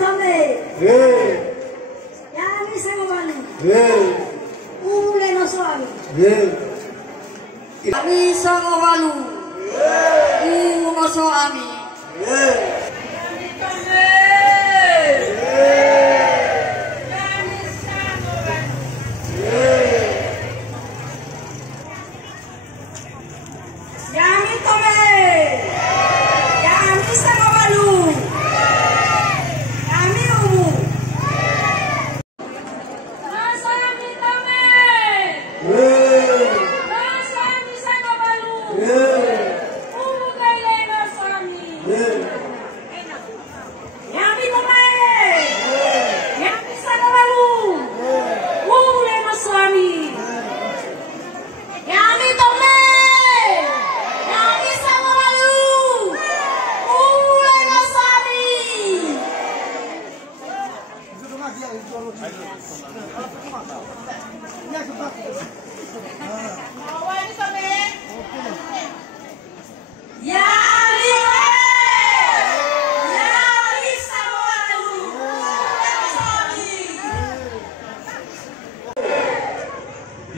tome. Yami sangobalu. Ule no swami. Yami sangobalu. Ule no swami.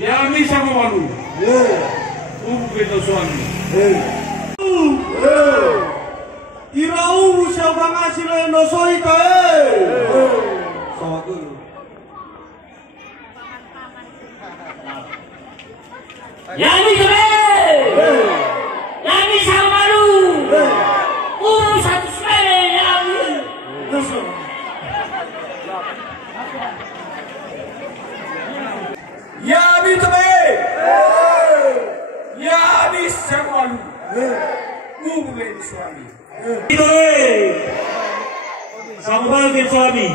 Yami sangobalu. Ule no swami. Irau siapa silo no soita Sawaguru. Yami kebe. Yami sangobalu. Satu sekali Yami. Yami tome. Yami sangobalu. Ule no swami. Sangobalu ke swami.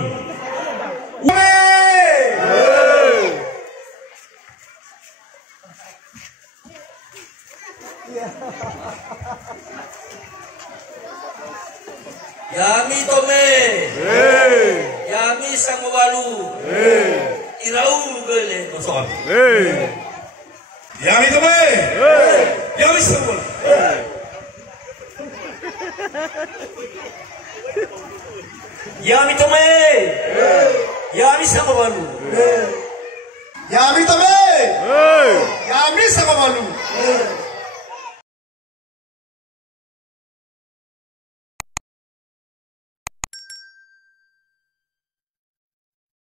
Yami tome. Yami sangobalu. Irau gele no swami. Yami tome. Yami sangobalu. Yami tome. Yami sangobalu. Yami tome. Yami sangobalu.